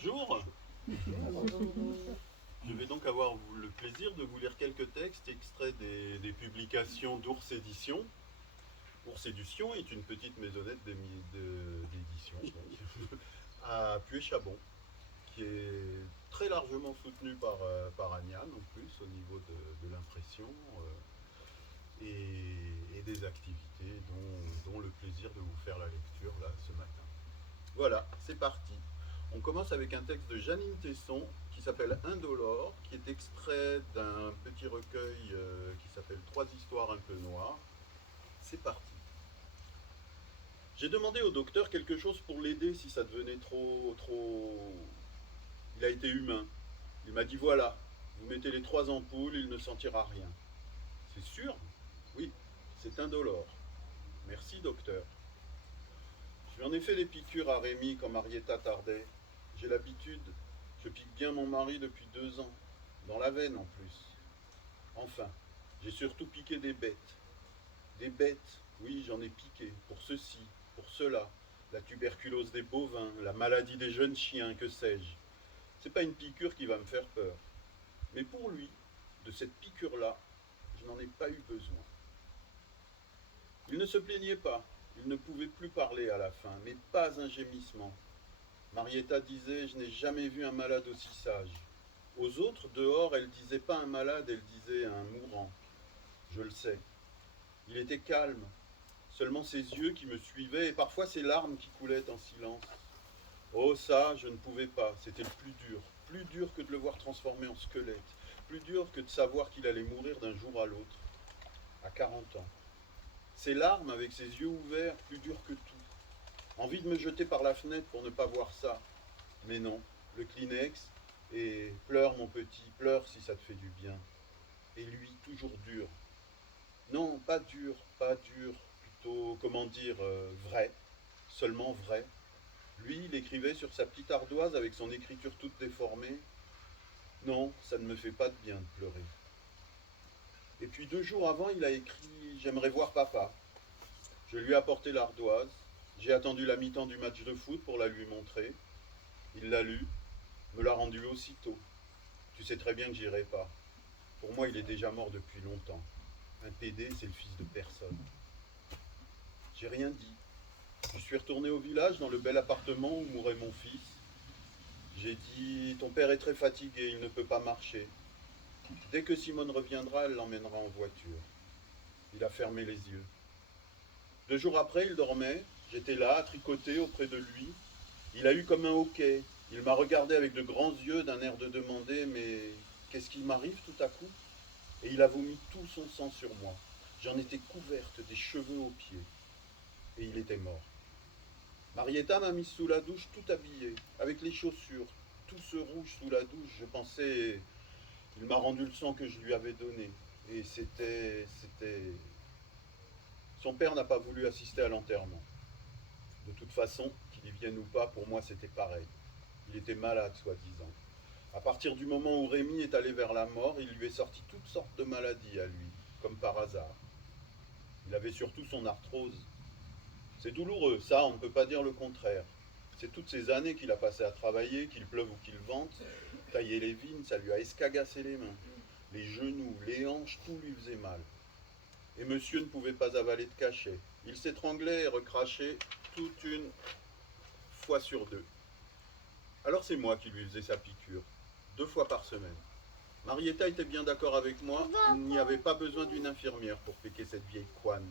Bonjour. Je vais donc avoir le plaisir de vous lire quelques textes extraits des publications d'Ours Éditions. Ours Éditions est une petite maisonnette d'édition à Puy-Chabon, qui est très largement soutenue par Agnane en plus au niveau de l'impression et des activités dont le plaisir de vous faire la lecture là ce matin. Voilà, c'est parti. On commence avec un texte de Janine Tesson qui s'appelle Indolore, qui est extrait d'un petit recueil qui s'appelle Trois histoires un peu noires. C'est parti. J'ai demandé au docteur quelque chose pour l'aider si ça devenait trop... Il a été humain. Il m'a dit voilà, vous mettez les 3 ampoules, il ne sentira rien. C'est sûr? Oui, c'est indolore. Merci docteur. Je lui en ai fait des piqûres à Rémi quand Marietta tardait. J'ai l'habitude, je pique bien mon mari depuis 2 ans, dans la veine en plus. Enfin, j'ai surtout piqué des bêtes. Des bêtes, oui, j'en ai piqué, pour ceci, pour cela, la tuberculose des bovins, la maladie des jeunes chiens, que sais-je. C'est pas une piqûre qui va me faire peur. Mais pour lui, de cette piqûre-là, je n'en ai pas eu besoin. Il ne se plaignait pas, il ne pouvait plus parler à la fin, mais pas un gémissement. Marietta disait « Je n'ai jamais vu un malade aussi sage ». Aux autres, dehors, elle disait pas un malade, elle disait un mourant. Je le sais. Il était calme, seulement ses yeux qui me suivaient et parfois ses larmes qui coulaient en silence. Oh ça, je ne pouvais pas, c'était le plus dur que de le voir transformé en squelette, plus dur que de savoir qu'il allait mourir d'un jour à l'autre, à 40 ans. Ses larmes avec ses yeux ouverts, plus dur que tout. Envie de me jeter par la fenêtre pour ne pas voir ça. Mais non, le Kleenex, et pleure mon petit, pleure si ça te fait du bien. Et lui, toujours dur. Non, pas dur, plutôt, comment dire, vrai, seulement vrai. Lui, il écrivait sur sa petite ardoise avec son écriture toute déformée. Non, ça ne me fait pas de bien de pleurer. Et puis 2 jours avant, il a écrit « J'aimerais voir papa ». Je lui ai apporté l'ardoise. J'ai attendu la mi-temps du match de foot pour la lui montrer. Il l'a lu, me l'a rendu aussitôt. Tu sais très bien que j'irai pas. Pour moi, il est déjà mort depuis longtemps. Un PD, c'est le fils de personne. J'ai rien dit. Je suis retourné au village, dans le bel appartement où mourait mon fils. J'ai dit « Ton père est très fatigué, il ne peut pas marcher. Dès que Simone reviendra, elle l'emmènera en voiture. » Il a fermé les yeux. 2 jours après, il dormait. J'étais là, à tricoter auprès de lui. Il a eu comme un hoquet. Il m'a regardé avec de grands yeux, d'un air de demander « Mais qu'est-ce qui m'arrive tout à coup ?» Et il a vomi tout son sang sur moi. J'en étais couverte, des cheveux aux pieds. Et il était mort. Marietta m'a mise sous la douche tout habillée, avec les chaussures, tout ce rouge sous la douche. Je pensais, il m'a rendu le sang que je lui avais donné. Et c'était... Son père n'a pas voulu assister à l'enterrement. De toute façon, qu'il y vienne ou pas, pour moi c'était pareil. Il était malade, soi-disant. À partir du moment où Rémi est allé vers la mort, il lui est sorti toutes sortes de maladies à lui, comme par hasard. Il avait surtout son arthrose. C'est douloureux, ça, on ne peut pas dire le contraire. C'est toutes ces années qu'il a passé à travailler, qu'il pleuve ou qu'il vente, tailler les vignes, ça lui a escagassé les mains. Les genoux, les hanches, tout lui faisait mal. Et monsieur ne pouvait pas avaler de cachet. Il s'étranglait et recrachait toute une fois sur 2. Alors c'est moi qui lui faisais sa piqûre, 2 fois par semaine. Marietta était bien d'accord avec moi, il n'y avait pas besoin d'une infirmière pour piquer cette vieille couenne.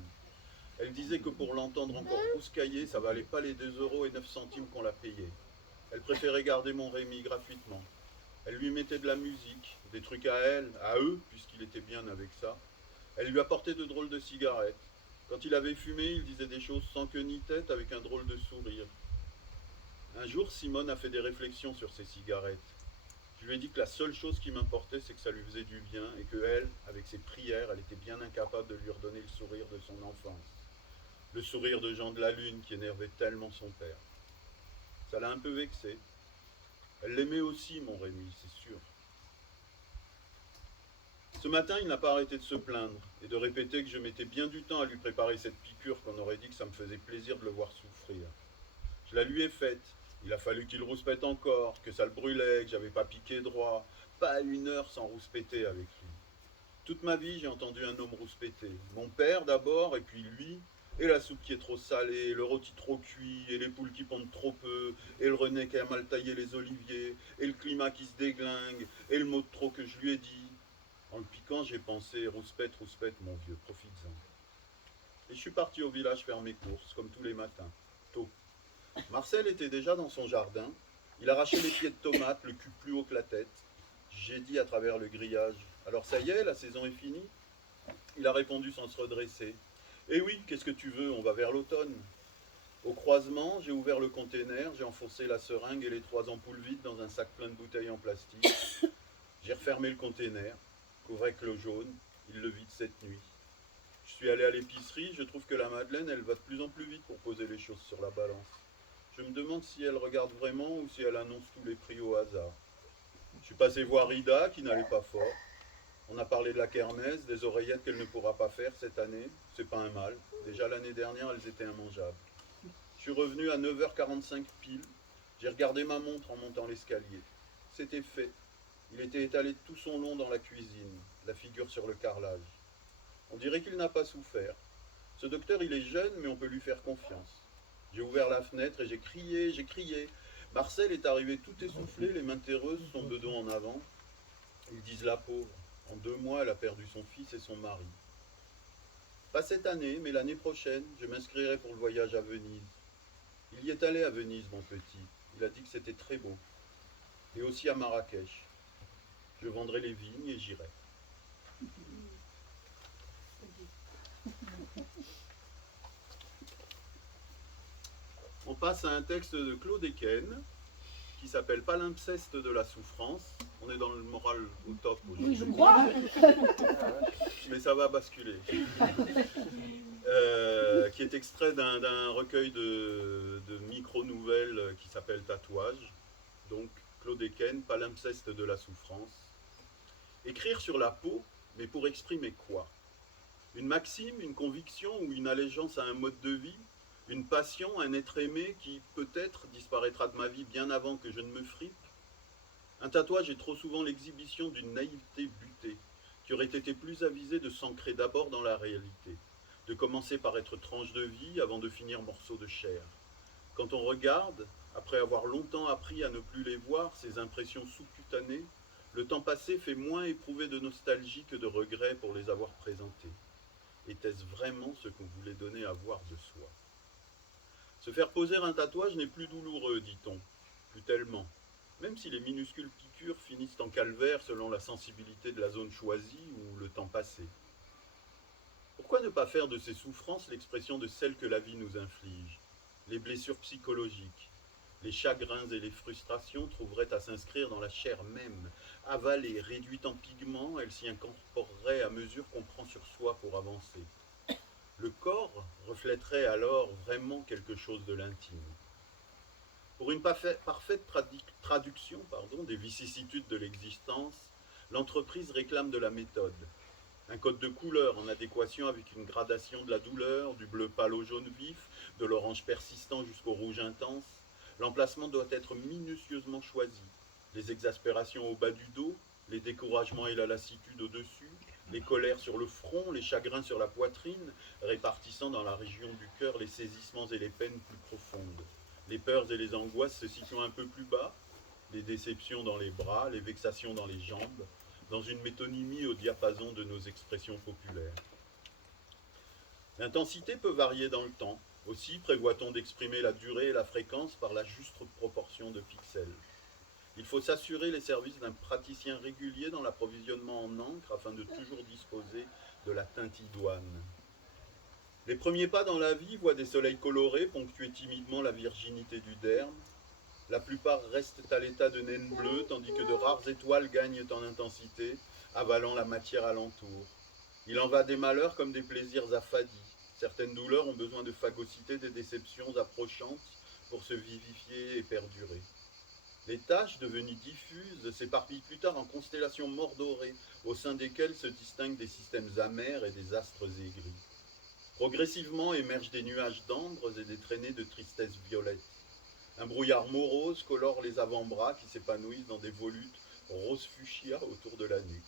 Elle disait que pour l'entendre encore brouscailler, ça valait pas les 2,09 € qu'on la payait. Elle préférait garder mon Rémi gratuitement. Elle lui mettait de la musique, des trucs à elle, à eux, puisqu'il était bien avec ça. Elle lui apportait de drôles de cigarettes. Quand il avait fumé, il disait des choses sans queue ni tête avec un drôle de sourire. Un jour, Simone a fait des réflexions sur ses cigarettes. Je lui ai dit que la seule chose qui m'importait, c'est que ça lui faisait du bien et que elle, avec ses prières, elle était bien incapable de lui redonner le sourire de son enfance. Le sourire de Jean de la Lune qui énervait tellement son père. Ça l'a un peu vexé. Elle l'aimait aussi, mon Rémi, c'est sûr. Ce matin, il n'a pas arrêté de se plaindre et de répéter que je mettais bien du temps à lui préparer cette piqûre qu'on aurait dit que ça me faisait plaisir de le voir souffrir. Je la lui ai faite, Il a fallu qu'il rouspète encore, que ça le brûlait, que j'avais pas piqué droit. Pas une heure sans rouspéter avec lui. Toute ma vie, j'ai entendu un homme rouspéter. Mon père d'abord, et puis lui, et la soupe qui est trop salée, le rôti trop cuit, et les poules qui pondent trop peu, et le René qui a mal taillé les oliviers, et le climat qui se déglingue, et le mot de trop que je lui ai dit. En le piquant, j'ai pensé, rouspète, rouspète, mon vieux, profites-en. Et je suis parti au village faire mes courses, comme tous les matins, tôt. Marcel était déjà dans son jardin. Il arrachait les pieds de tomates, le cul plus haut que la tête. J'ai dit à travers le grillage, alors ça y est, la saison est finie? Il a répondu sans se redresser. Eh oui, qu'est-ce que tu veux, on va vers l'automne. Au croisement, j'ai ouvert le container, j'ai enfoncé la seringue et les 3 ampoules vides dans un sac plein de bouteilles en plastique. J'ai refermé le container, couvert avec l'eau jaune, il le vide cette nuit. Je suis allé à l'épicerie, je trouve que la Madeleine, elle va de plus en plus vite pour poser les choses sur la balance. Je me demande si elle regarde vraiment ou si elle annonce tous les prix au hasard. Je suis passé voir Ida, qui n'allait pas fort. On a parlé de la kermesse, des oreillettes qu'elle ne pourra pas faire cette année. C'est pas un mal. Déjà l'année dernière, elles étaient immangeables. Je suis revenu à 9h45 pile. J'ai regardé ma montre en montant l'escalier. C'était fait. Il était étalé tout son long dans la cuisine, la figure sur le carrelage. On dirait qu'il n'a pas souffert. Ce docteur, il est jeune, mais on peut lui faire confiance. J'ai ouvert la fenêtre et j'ai crié, j'ai crié. Marcel est arrivé tout essoufflé, les mains terreuses, son bedon en avant. Ils disent la pauvre. En 2 mois, elle a perdu son fils et son mari. Pas cette année, mais l'année prochaine, je m'inscrirai pour le voyage à Venise. Il y est allé à Venise, mon petit. Il a dit que c'était très beau. Et aussi à Marrakech. Je vendrai les vignes et j'irai. On passe à un texte de Claude Eken qui s'appelle Palimpseste de la souffrance. On est dans le moral au top aujourd'hui. Oui, je crois. Mais ça va basculer. Qui est extrait d'un recueil de micro-nouvelles qui s'appelle Tatouage. Donc, Claude Eken, Palimpseste de la souffrance. Écrire sur la peau, mais pour exprimer quoi? Une maxime, une conviction ou une allégeance à un mode de vie? Une passion, un être aimé qui, peut-être, disparaîtra de ma vie bien avant que je ne me fripe? Un tatouage est trop souvent l'exhibition d'une naïveté butée, qui aurait été plus avisée de s'ancrer d'abord dans la réalité, de commencer par être tranche de vie avant de finir morceau de chair. Quand on regarde, après avoir longtemps appris à ne plus les voir, ces impressions sous-cutanées, le temps passé fait moins éprouver de nostalgie que de regret pour les avoir présentées. Était-ce vraiment ce qu'on voulait donner à voir de soi? Se faire poser un tatouage n'est plus douloureux, dit-on. Plus tellement. Même si les minuscules piqûres finissent en calvaire selon la sensibilité de la zone choisie ou le temps passé. Pourquoi ne pas faire de ces souffrances l'expression de celles que la vie nous inflige? Les blessures psychologiques, les chagrins et les frustrations trouveraient à s'inscrire dans la chair même. Avalée, réduite en pigments, elle s'y incorporerait à mesure qu'on prend sur soi pour avancer. Le corps reflèterait alors vraiment quelque chose de l'intime. Pour une parfaite traduction des vicissitudes de l'existence, l'entreprise réclame de la méthode. Un code de couleur en adéquation avec une gradation de la douleur, du bleu pâle au jaune vif, de l'orange persistant jusqu'au rouge intense. L'emplacement doit être minutieusement choisi. Les exaspérations au bas du dos, les découragements et la lassitude au-dessus, les colères sur le front, les chagrins sur la poitrine, répartissant dans la région du cœur les saisissements et les peines plus profondes. Les peurs et les angoisses se situant un peu plus bas, les déceptions dans les bras, les vexations dans les jambes, dans une métonymie au diapason de nos expressions populaires. L'intensité peut varier dans le temps. Aussi prévoit-on d'exprimer la durée et la fréquence par la juste proportion de pixels. Il faut s'assurer les services d'un praticien régulier dans l'approvisionnement en encre afin de toujours disposer de la teinte idoine. Les premiers pas dans la vie voient des soleils colorés ponctuer timidement la virginité du derme. La plupart restent à l'état de naine bleue, tandis que de rares étoiles gagnent en intensité, avalant la matière alentour. Il en va des malheurs comme des plaisirs affadis. Certaines douleurs ont besoin de phagocyter des déceptions approchantes pour se vivifier et perdurer. Les taches, devenues diffuses, s'éparpillent plus tard en constellations mordorées, au sein desquelles se distinguent des systèmes amers et des astres aigris. Progressivement émergent des nuages d'ambres et des traînées de tristesse violette. Un brouillard morose colore les avant-bras qui s'épanouissent dans des volutes rose fuchsia autour de la nuque.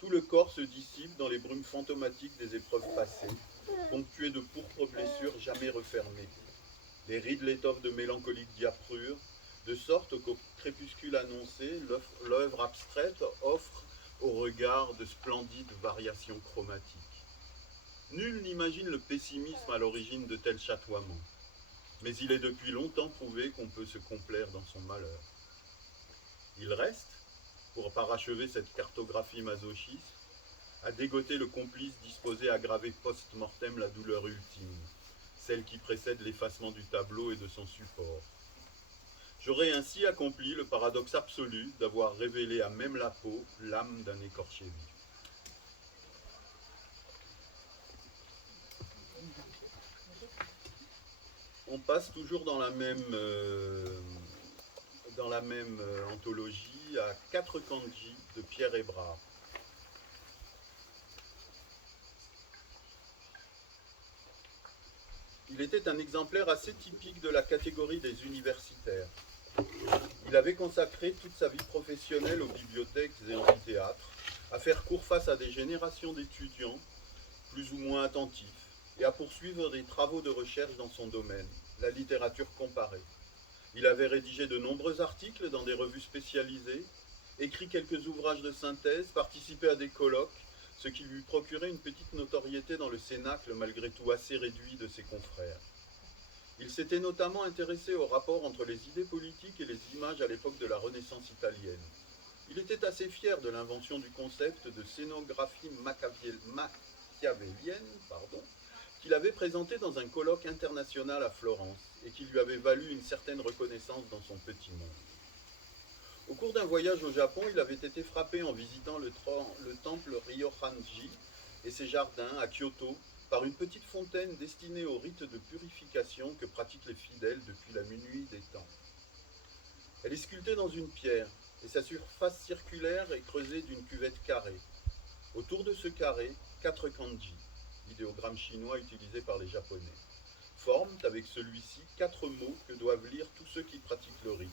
Tout le corps se dissipe dans les brumes fantomatiques des épreuves passées, ponctuées de pourpres blessures jamais refermées. Les rides l'étoffent de mélancoliques diaprures, de sorte qu'au crépuscule annoncé, l'œuvre abstraite offre au regard de splendides variations chromatiques. Nul n'imagine le pessimisme à l'origine de tels chatoiements, mais il est depuis longtemps prouvé qu'on peut se complaire dans son malheur. Il reste, pour parachever cette cartographie masochiste, à dégoter le complice disposé à graver post-mortem la douleur ultime, celle qui précède l'effacement du tableau et de son support. J'aurais ainsi accompli le paradoxe absolu d'avoir révélé à même la peau l'âme d'un écorché vif. On passe toujours dans la même anthologie à 4 kanji de Pierre Hébrard. Il était un exemplaire assez typique de la catégorie des universitaires. Il avait consacré toute sa vie professionnelle aux bibliothèques et amphithéâtres, à faire court face à des générations d'étudiants plus ou moins attentifs, et à poursuivre des travaux de recherche dans son domaine, la littérature comparée. Il avait rédigé de nombreux articles dans des revues spécialisées, écrit quelques ouvrages de synthèse, participé à des colloques, ce qui lui procurait une petite notoriété dans le cénacle malgré tout assez réduit de ses confrères. Il s'était notamment intéressé au rapport entre les idées politiques et les images à l'époque de la Renaissance italienne. Il était assez fier de l'invention du concept de scénographie machiavélienne, qu'il avait présenté dans un colloque international à Florence et qui lui avait valu une certaine reconnaissance dans son petit monde. Au cours d'un voyage au Japon, il avait été frappé en visitant le temple Ryohanji et ses jardins à Kyoto par une petite fontaine destinée au rite de purification que pratiquent les fidèles depuis la minuit des temps. Elle est sculptée dans une pierre et sa surface circulaire est creusée d'une cuvette carrée. Autour de ce carré, 4 kanji, idéogramme chinois utilisé par les Japonais, forment avec celui-ci 4 mots que doivent lire tous ceux qui pratiquent le rite.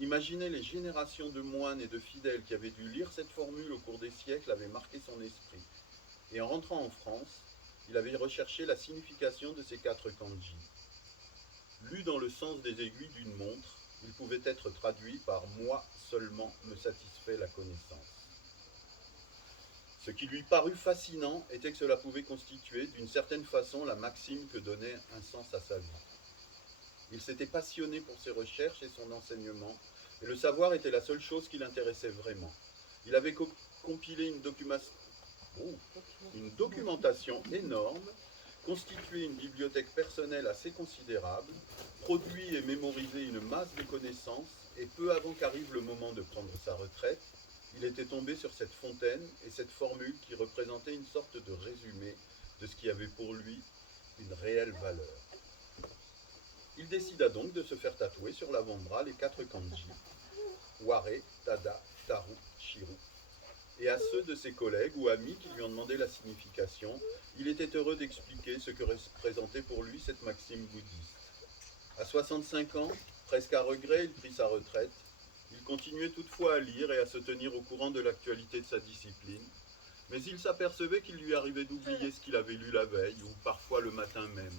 Imaginez les générations de moines et de fidèles qui avaient dû lire cette formule au cours des siècles avaient marqué son esprit. Et en rentrant en France, il avait recherché la signification de ces 4 kanji. Lu dans le sens des aiguilles d'une montre, il pouvait être traduit par « moi seulement me satisfait la connaissance ». Ce qui lui parut fascinant était que cela pouvait constituer d'une certaine façon la maxime que donnait un sens à sa vie. Il s'était passionné pour ses recherches et son enseignement, et le savoir était la seule chose qui l'intéressait vraiment. Il avait compilé une documentation énorme, constitué une bibliothèque personnelle assez considérable, produit et mémorisé une masse de connaissances, et peu avant qu'arrive le moment de prendre sa retraite, il était tombé sur cette fontaine et cette formule qui représentait une sorte de résumé de ce qui avait pour lui une réelle valeur. Il décida donc de se faire tatouer sur l'avant-bras les 4 kanji, Ware, Tada, Taru, Shiru. Et à ceux de ses collègues ou amis qui lui ont demandé la signification, il était heureux d'expliquer ce que représentait pour lui cette maxime bouddhiste. À 65 ans, presque à regret, il prit sa retraite. Il continuait toutefois à lire et à se tenir au courant de l'actualité de sa discipline, mais il s'apercevait qu'il lui arrivait d'oublier ce qu'il avait lu la veille ou parfois le matin même.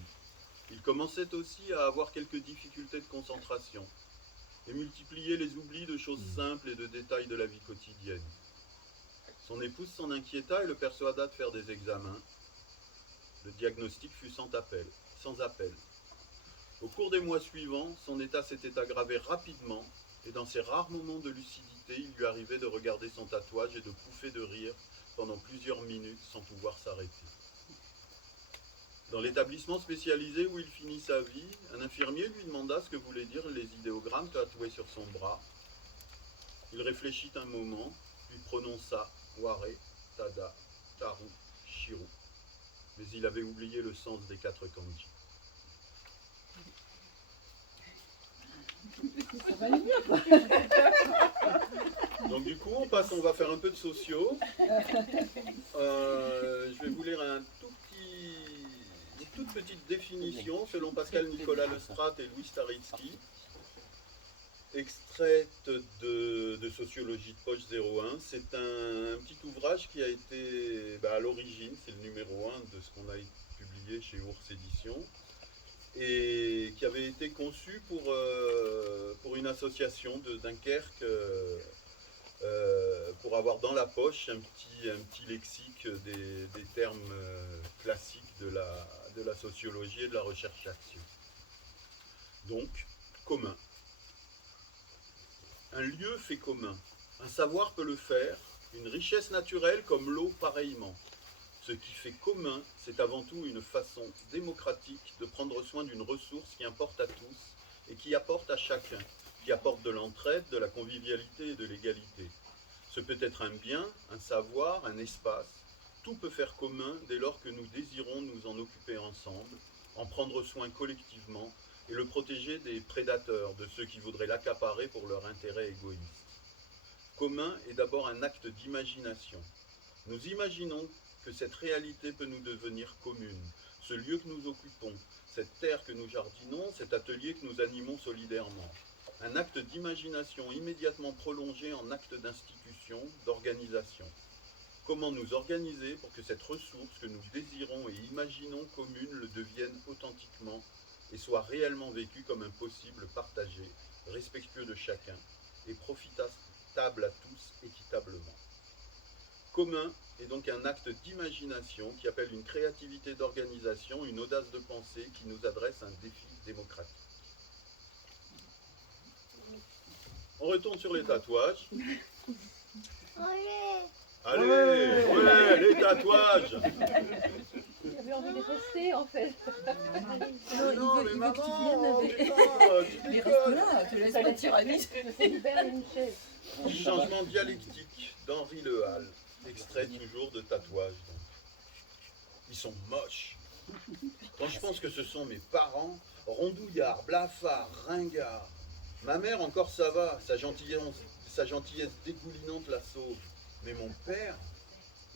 Il commençait aussi à avoir quelques difficultés de concentration et multipliait les oublis de choses simples et de détails de la vie quotidienne. Son épouse s'en inquiéta et le persuada de faire des examens. Le diagnostic fut sans appel. Au cours des mois suivants, son état s'était aggravé rapidement et dans ces rares moments de lucidité, il lui arrivait de regarder son tatouage et de pouffer de rire pendant plusieurs minutes sans pouvoir s'arrêter. Dans l'établissement spécialisé où il finit sa vie, un infirmier lui demanda ce que voulaient dire les idéogrammes tatoués sur son bras. Il réfléchit un moment, puis prononça Ware, Tada, Taru, Shiru. Mais il avait oublié le sens des 4 kanji. Ça va aller mieux, quoi. Donc du coup, on va faire un peu de sociaux. Je vais vous lire une toute petite définition, selon Pascal Nicolas Lestrade et Louis Staritsky, extraite de Sociologie de poche 01. C'est un petit ouvrage qui a été, à l'origine, c'est le numéro 1 de ce qu'on a publié chez Ours Éditions, et qui avait été conçu pour une association de Dunkerque, pour avoir dans la poche un petit lexique des termes classiques de la sociologie et de la recherche-action. Donc, commun. Un lieu fait commun. Un savoir peut le faire, une richesse naturelle comme l'eau pareillement. Ce qui fait commun, c'est avant tout une façon démocratique de prendre soin d'une ressource qui importe à tous et qui apporte à chacun, qui apporte de l'entraide, de la convivialité et de l'égalité. Ce peut être un bien, un savoir, un espace. Tout peut faire commun dès lors que nous désirons nous en occuper ensemble, en prendre soin collectivement et le protéger des prédateurs, de ceux qui voudraient l'accaparer pour leur intérêt égoïste. Commun est d'abord un acte d'imagination. Nous imaginons que cette réalité peut nous devenir commune, ce lieu que nous occupons, cette terre que nous jardinons, cet atelier que nous animons solidairement. Un acte d'imagination immédiatement prolongé en acte d'institution, d'organisation. Comment nous organiser pour que cette ressource que nous désirons et imaginons commune le devienne authentiquement et soit réellement vécue comme un possible partagé, respectueux de chacun et profitable à tous équitablement. Commun est donc un acte d'imagination qui appelle une créativité d'organisation, une audace de pensée qui nous adresse un défi démocratique. On retourne sur les tatouages. Allez, ouais, les tatouages. J'avais envie de rester en fait. Non, mais maman, Mais reste là, te laisse pas tyranniser. C'est libère une chaise. Changement dialectique d'Henri Lehal, extrait toujours de tatouages. Ils sont moches. Quand je pense que ce sont mes parents, rondouillards, blafards, ringards. Ma mère encore ça va, sa gentillesse dégoulinante la sauve. Mais mon père,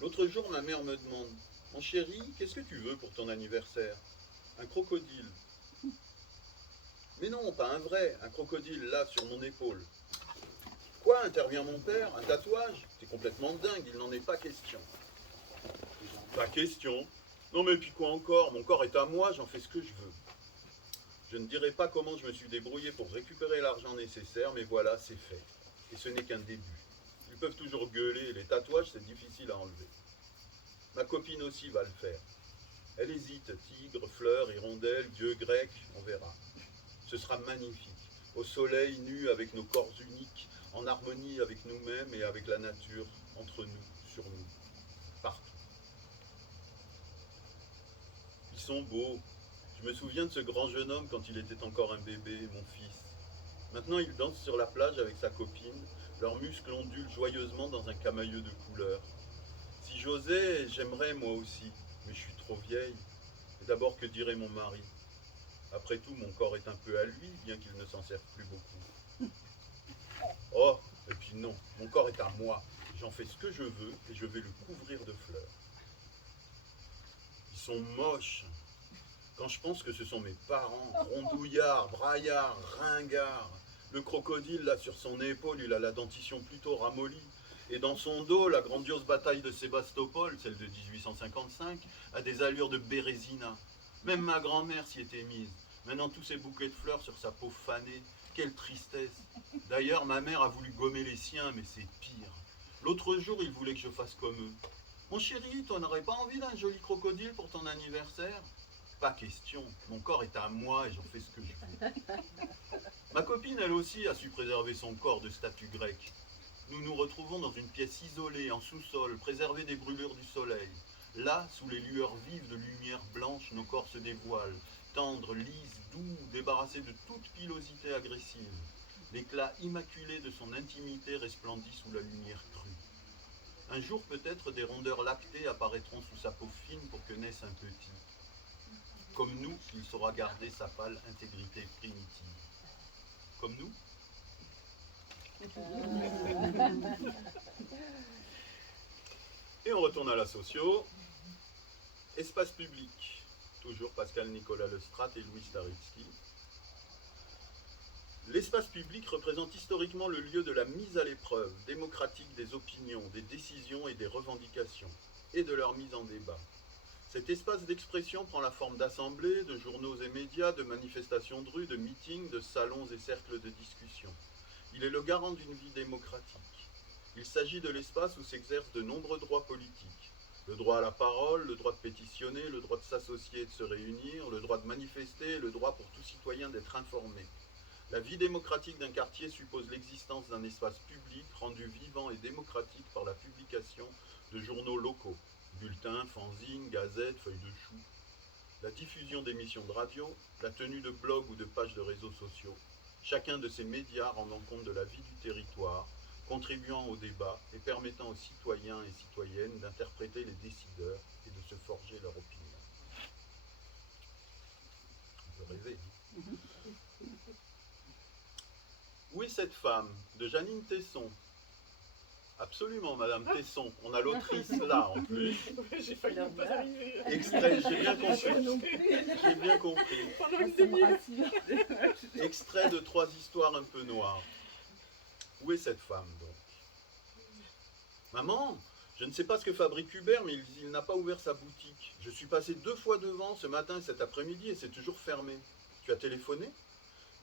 l'autre jour ma mère me demande, mon chéri, qu'est-ce que tu veux pour ton anniversaire? Un crocodile. Mais non, pas un vrai, un crocodile là sur mon épaule. Quoi, intervient mon père, un tatouage? T'es complètement dingue, il n'en est pas question. Pas question? Non mais puis quoi encore? Mon corps est à moi, j'en fais ce que je veux. Je ne dirai pas comment je me suis débrouillé pour récupérer l'argent nécessaire, mais voilà, c'est fait. Et ce n'est qu'un début. Ils peuvent toujours gueuler, les tatouages c'est difficile à enlever. Ma copine aussi va le faire. Elle hésite, tigre, fleurs, hirondelle, dieu grec, on verra. Ce sera magnifique, au soleil, nus avec nos corps uniques, en harmonie avec nous-mêmes et avec la nature, entre nous, sur nous, partout. Ils sont beaux. Je me souviens de ce grand jeune homme quand il était encore un bébé, mon fils. Maintenant, il danse sur la plage avec sa copine, leurs muscles ondulent joyeusement dans un camailleux de couleurs. Si j'osais, j'aimerais moi aussi, mais je suis trop vieille. Et d'abord, que dirait mon mari? Après tout, mon corps est un peu à lui, bien qu'il ne s'en serve plus beaucoup. Oh, et puis non, mon corps est à moi. J'en fais ce que je veux et je vais le couvrir de fleurs. Ils sont moches. Quand je pense que ce sont mes parents, rondouillards, braillards, ringards. Le crocodile, là, sur son épaule, il a la dentition plutôt ramollie. Et dans son dos, la grandiose bataille de Sébastopol, celle de 1855, a des allures de Bérésina. Même ma grand-mère s'y était mise. Maintenant, tous ces bouquets de fleurs sur sa peau fanée. Quelle tristesse. D'ailleurs, ma mère a voulu gommer les siens, mais c'est pire. L'autre jour, il voulait que je fasse comme eux. Mon chéri, toi n'aurais pas envie d'un joli crocodile pour ton anniversaire? Pas question. Mon corps est à moi et j'en fais ce que je veux. Ma copine, elle aussi, a su préserver son corps de statue grecque. Nous nous retrouvons dans une pièce isolée, en sous-sol, préservée des brûlures du soleil. Là, sous les lueurs vives de lumière blanche, nos corps se dévoilent, tendres, lisses, doux, débarrassés de toute pilosité agressive. L'éclat immaculé de son intimité resplendit sous la lumière crue. Un jour peut-être des rondeurs lactées apparaîtront sous sa peau fine pour que naisse un petit. Comme nous, il saura garder sa pâle intégrité primitive. Comme nous? Et on retourne à la socio. Espace public. toujours Pascal Nicolas Lestrade et Louis Staritsky. L'espace public représente historiquement le lieu de la mise à l'épreuve démocratique des opinions, des décisions et des revendications, et de leur mise en débat. Cet espace d'expression prend la forme d'assemblées, de journaux et médias, de manifestations de rue, de meetings, de salons et cercles de discussion. Il est le garant d'une vie démocratique. Il s'agit de l'espace où s'exercent de nombreux droits politiques. Le droit à la parole, le droit de pétitionner, le droit de s'associer et de se réunir, le droit de manifester et le droit pour tout citoyen d'être informé. La vie démocratique d'un quartier suppose l'existence d'un espace public rendu vivant et démocratique par la publication de journaux locaux, bulletins, fanzines, gazettes, feuilles de chou, la diffusion d'émissions de radio, la tenue de blogs ou de pages de réseaux sociaux, chacun de ces médias rendant compte de la vie du territoire, contribuant au débat et permettant aux citoyens et citoyennes d'interpréter les décideurs et de se forger leur opinion. On peut rêver. Où est cette femme de Jeannine Tesson? Absolument, Madame Tesson. On a l'autrice là, en plus. J'ai failli ne pas arriver. Extrait, j'ai bien compris. J'ai bien compris. Pendant une demi-heure. Extrait de 3 histoires un peu noires. Où est cette femme, donc? Maman, je ne sais pas ce que fabrique Hubert, mais il n'a pas ouvert sa boutique. Je suis passé 2 fois devant ce matin et cet après-midi et c'est toujours fermé. Tu as téléphoné?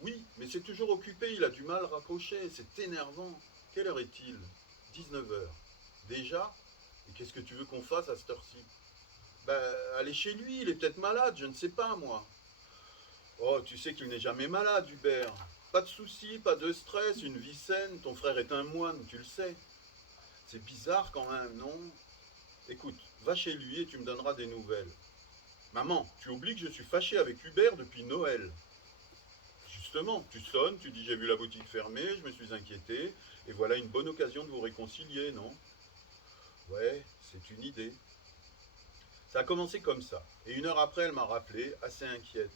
Oui, mais c'est toujours occupé, il a du mal à raccrocher, c'est énervant. Quelle heure est-il? 19h. Déjà? Et qu'est-ce que tu veux qu'on fasse à cette heure-ci? Ben, aller chez lui, il est peut-être malade, je ne sais pas, moi. Oh, tu sais qu'il n'est jamais malade, Hubert. Pas de soucis, pas de stress, une vie saine, ton frère est un moine, tu le sais. C'est bizarre quand même, non? Écoute, va chez lui et tu me donneras des nouvelles. Maman, tu oublies que je suis fâché avec Hubert depuis Noël. Justement, tu sonnes, tu dis j'ai vu la boutique fermée, je me suis inquiété, et voilà une bonne occasion de vous réconcilier, non? Ouais, c'est une idée. Ça a commencé comme ça, et 1 heure après, elle m'a rappelé, assez inquiète.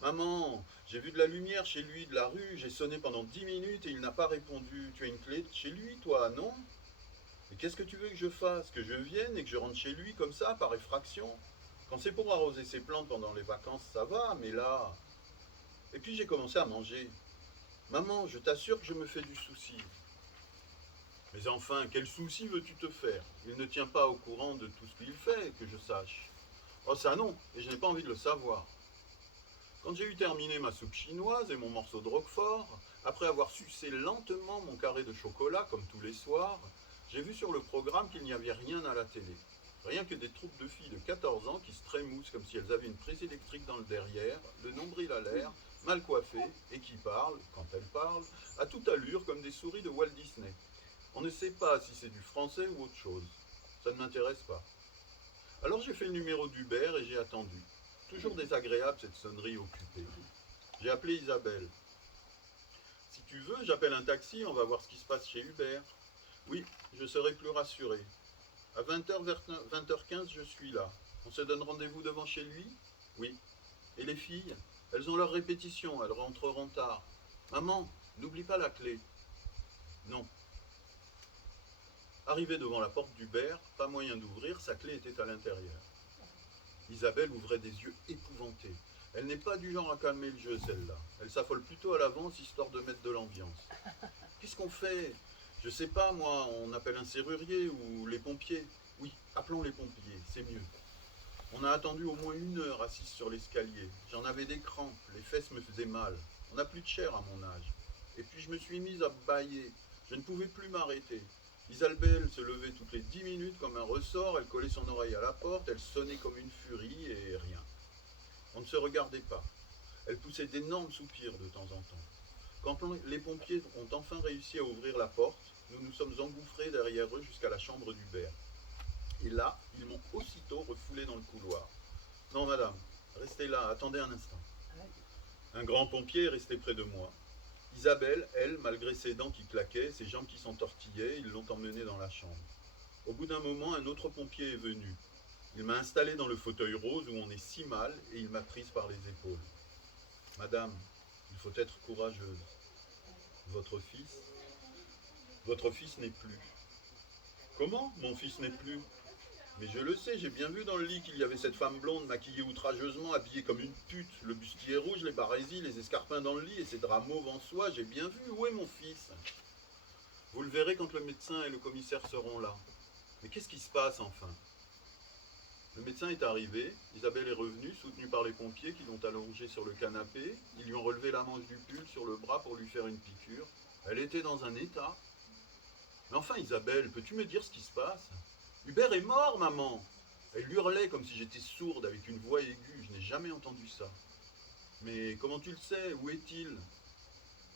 Maman, j'ai vu de la lumière chez lui de la rue, j'ai sonné pendant 10 minutes et il n'a pas répondu. Tu as une clé chez lui, toi, non? Et qu'est-ce que tu veux que je fasse? Que je vienne et que je rentre chez lui comme ça, par effraction? Quand c'est pour arroser ses plantes pendant les vacances, ça va, mais là... Et puis j'ai commencé à manger. Maman, je t'assure que je me fais du souci. Mais enfin, quel souci veux-tu te faire? Il ne tient pas au courant de tout ce qu'il fait, que je sache. Oh ça non, et je n'ai pas envie de le savoir. Quand j'ai eu terminé ma soupe chinoise et mon morceau de roquefort, après avoir sucé lentement mon carré de chocolat, comme tous les soirs, j'ai vu sur le programme qu'il n'y avait rien à la télé. Rien que des troupes de filles de 14 ans qui se trémoussent comme si elles avaient une prise électrique dans le derrière, le nombril à l'air, mal coiffées, et qui parlent, quand elles parlent, à toute allure comme des souris de Walt Disney. On ne sait pas si c'est du français ou autre chose. Ça ne m'intéresse pas. Alors j'ai fait le numéro d'Hubert et j'ai attendu. Toujours désagréable cette sonnerie occupée. J'ai appelé Isabelle. Si tu veux, j'appelle un taxi, on va voir ce qui se passe chez Hubert. Oui, je serai plus rassuré. À 20h, 20h15, je suis là. On se donne rendez-vous devant chez lui? Oui. Et les filles? Elles ont leur répétition, elles rentreront tard. Maman, n'oublie pas la clé. Non. Arrivé devant la porte d'Hubert, pas moyen d'ouvrir, sa clé était à l'intérieur. Isabelle ouvrait des yeux épouvantés. Elle n'est pas du genre à calmer le jeu, celle-là. Elle s'affole plutôt à l'avance, histoire de mettre de l'ambiance. Qu'est-ce qu'on fait? Je sais pas, moi, on appelle un serrurier ou les pompiers. Oui, appelons les pompiers, c'est mieux. On a attendu au moins 1 heure assise sur l'escalier. J'en avais des crampes, les fesses me faisaient mal. On n'a plus de chair à mon âge. Et puis je me suis mise à bâiller. Je ne pouvais plus m'arrêter. Isabelle se levait toutes les 10 minutes comme un ressort, elle collait son oreille à la porte, elle sonnait comme une furie et rien. On ne se regardait pas. Elle poussait d'énormes soupirs de temps en temps. Quand les pompiers ont enfin réussi à ouvrir la porte, nous nous sommes engouffrés derrière eux jusqu'à la chambre d'Hubert. Et là, ils m'ont aussitôt refoulé dans le couloir. Non, madame, restez là, attendez un instant. Un grand pompier est resté près de moi. Isabelle, elle, malgré ses dents qui claquaient, ses jambes qui s'entortillaient, ils l'ont emmenée dans la chambre. Au bout d'un moment, un autre pompier est venu. Il m'a installé dans le fauteuil rose où on est si mal et il m'a prise par les épaules. Madame, il faut être courageuse. Votre fils n'est plus. Comment, mon fils n'est plus? Mais je le sais, j'ai bien vu dans le lit qu'il y avait cette femme blonde maquillée outrageusement, habillée comme une pute, le bustier rouge, les barésies, les escarpins dans le lit et ses draps mauves en soie, j'ai bien vu. Où est mon fils? Vous le verrez quand le médecin et le commissaire seront là. Mais qu'est-ce qui se passe enfin? Le médecin est arrivé, Isabelle est revenue, soutenue par les pompiers qui l'ont allongée sur le canapé. Ils lui ont relevé la manche du pull sur le bras pour lui faire une piqûre. Elle était dans un état. Mais enfin Isabelle, peux-tu me dire ce qui se passe? Hubert est mort, maman! Elle hurlait comme si j'étais sourde avec une voix aiguë, je n'ai jamais entendu ça. Mais comment tu le sais? Où est-il?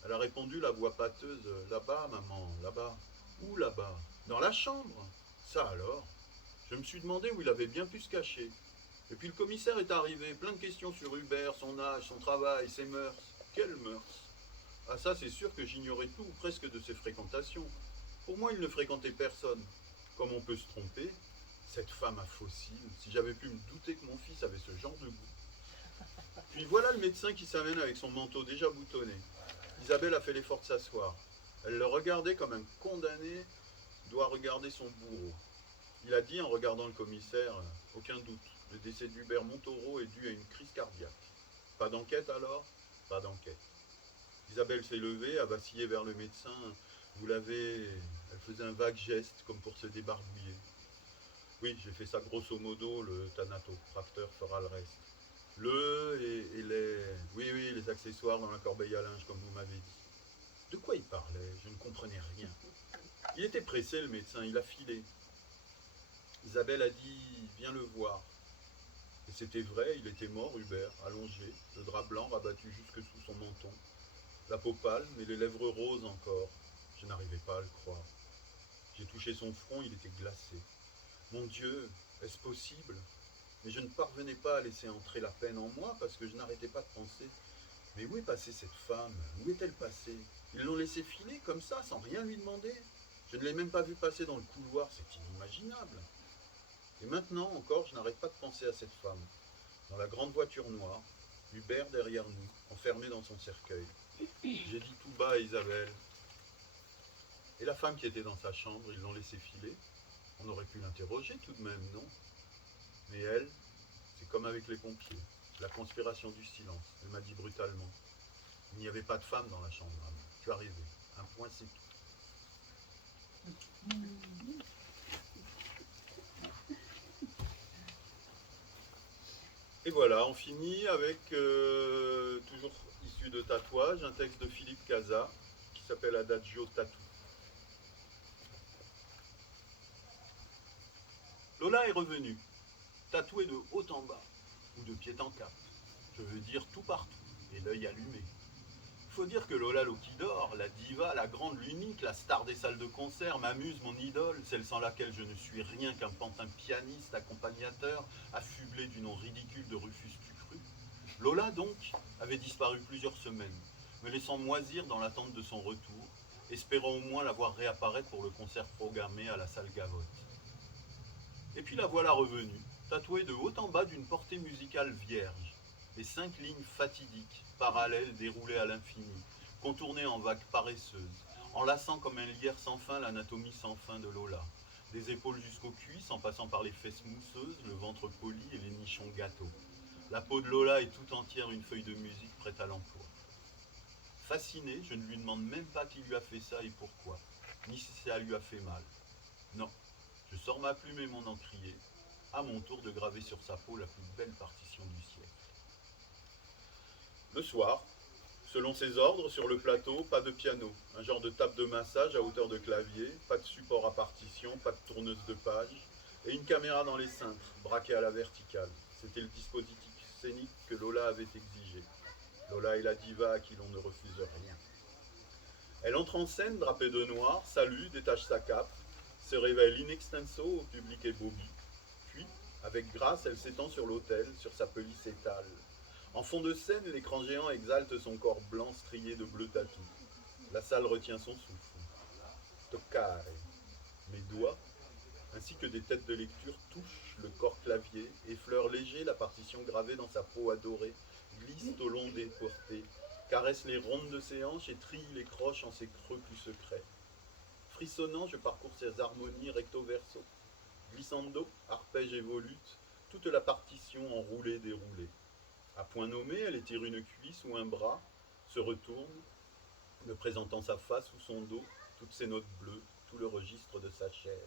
Elle a répondu, la voix pâteuse, là-bas, maman, là-bas. Où là-bas? Dans la chambre. Ça alors? Je me suis demandé où il avait bien pu se cacher. Et puis le commissaire est arrivé, plein de questions sur Hubert, son âge, son travail, ses mœurs. Quelles mœurs? Ah ça, c'est sûr que j'ignorais tout ou presque de ses fréquentations. Pour moi, il ne fréquentait personne. Comme on peut se tromper, cette femme à fossile, si j'avais pu me douter que mon fils avait ce genre de goût. Puis voilà le médecin qui s'amène avec son manteau déjà boutonné. Isabelle a fait l'effort de s'asseoir. Elle le regardait comme un condamné doit regarder son bourreau. Il a dit en regardant le commissaire, aucun doute, le décès d'Hubert Montaureau est dû à une crise cardiaque. Pas d'enquête alors? Pas d'enquête. Isabelle s'est levée, a vacillé vers le médecin. Vous l'avez... Elle faisait un vague geste comme pour se débarbouiller. Oui, j'ai fait ça grosso modo, le thanatopracteur fera le reste. Et les... Oui, les accessoires dans la corbeille à linge comme vous m'avez dit. De quoi il parlait? Je ne comprenais rien. Il était pressé le médecin, il a filé. Isabelle a dit, viens le voir. Et c'était vrai, il était mort, Hubert, allongé, le drap blanc rabattu jusque sous son menton, la peau pâle, mais les lèvres roses encore. Je n'arrivais pas à le croire. J'ai touché son front, il était glacé. Mon Dieu, est-ce possible? Mais je ne parvenais pas à laisser entrer la peine en moi parce que je n'arrêtais pas de penser. Mais où est passée cette femme? Où est-elle passée? Ils l'ont laissée filer comme ça, sans rien lui demander. Je ne l'ai même pas vue passer dans le couloir, c'est inimaginable. Et maintenant encore, je n'arrête pas de penser à cette femme. Dans la grande voiture noire, Hubert derrière nous, enfermé dans son cercueil. J'ai dit tout bas à Isabelle. Et la femme qui était dans sa chambre, ils l'ont laissée filer. On aurait pu l'interroger tout de même, non? Mais elle, c'est comme avec les pompiers, la conspiration du silence. Elle m'a dit brutalement. Il n'y avait pas de femme dans la chambre, maman. Tu as rêvé. Un point, c'est tout. Et voilà, on finit avec, toujours issu de tatouage, un texte de Philippe Casa qui s'appelle Adagio Tattoo. Lola est revenue, tatouée de haut en bas, ou de pied en cap. Je veux dire tout partout, et l'œil allumé. Il faut dire que Lola Lokidor, la diva, la grande, l'unique, la star des salles de concert, m'amuse, mon idole, celle sans laquelle je ne suis rien qu'un pantin pianiste, accompagnateur, affublé du nom ridicule de Rufus Tucru. Lola, donc, avait disparu plusieurs semaines, me laissant moisir dans l'attente de son retour, espérant au moins la voir réapparaître pour le concert programmé à la salle Gavotte. Et puis la voilà revenue, tatouée de haut en bas d'une portée musicale vierge, les 5 lignes fatidiques, parallèles déroulées à l'infini, contournées en vagues paresseuses, enlaçant comme un lierre sans fin l'anatomie sans fin de Lola, des épaules jusqu'aux cuisses en passant par les fesses mousseuses, le ventre poli et les nichons gâteaux. La peau de Lola est tout entière une feuille de musique prête à l'emploi. Fasciné, je ne lui demande même pas qui lui a fait ça et pourquoi, ni si ça lui a fait mal. Non. Je sors ma plume et mon encrier, à mon tour de graver sur sa peau la plus belle partition du siècle. Le soir, selon ses ordres, sur le plateau, pas de piano, un genre de table de massage à hauteur de clavier, pas de support à partition, pas de tourneuse de page, et une caméra dans les cintres, braquée à la verticale. C'était le dispositif scénique que Lola avait exigé. Lola est la diva à qui l'on ne refuse rien. Elle entre en scène, drapée de noir, salue, détache sa cape, se révèle in extenso au public ébaubi. Puis, avec grâce, elle s'étend sur l'autel, sur sa pelisse étale. En fond de scène, l'écran géant exalte son corps blanc strié de bleu tatou. La salle retient son souffle. Toccare. Mes doigts, ainsi que des têtes de lecture, touchent le corps clavier, effleurent léger la partition gravée dans sa peau adorée, glissent au long des portées, caressent les rondes de ses hanches et trillent les croches en ses creux plus secrets. Frissonnant, je parcours ces harmonies recto verso. glissando, arpège et volute, toute la partition enroulée, déroulée. À point nommé, elle étire une cuisse ou un bras, se retourne, me présentant sa face ou son dos, toutes ses notes bleues, tout le registre de sa chair.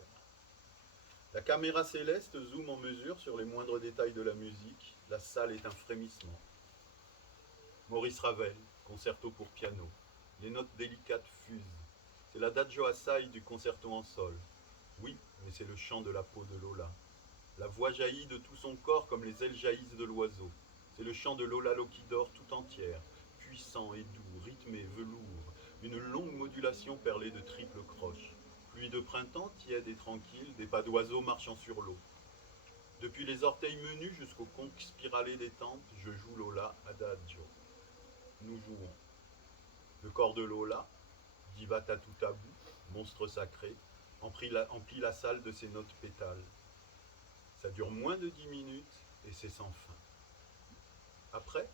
La caméra céleste zoome en mesure sur les moindres détails de la musique, la salle est un frémissement. Maurice Ravel, concerto pour piano. Les notes délicates fusent. C'est l'adagio assai du concerto en sol. Oui, mais c'est le chant de la peau de Lola. La voix jaillit de tout son corps comme les ailes jaillissent de l'oiseau. C'est le chant de Lola Lokidor tout entière, puissant et doux, rythmé, velours, une longue modulation perlée de triples croches. Pluie de printemps, tiède et tranquille, des pas d'oiseaux marchant sur l'eau. Depuis les orteils menus jusqu'au conque spiralé des tempes, je joue Lola Adagio. Nous jouons. Le corps de Lola, diva tatou tabou, monstre sacré, emplit la salle de ses notes pétales. Ça dure moins de 10 minutes et c'est sans fin. Après,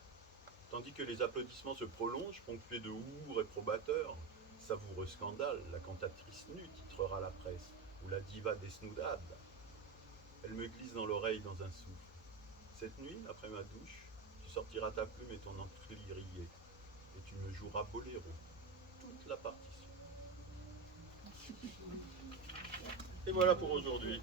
tandis que les applaudissements se prolongent, ponctués de houts réprobateurs, savoureux scandale, la cantatrice nue titrera la presse, ou la diva desnudada. Elle me glisse dans l'oreille dans un souffle. Cette nuit, après ma douche, tu sortiras ta plume et ton encrier, et tu me joueras boléro, toute la partition. Et voilà pour aujourd'hui.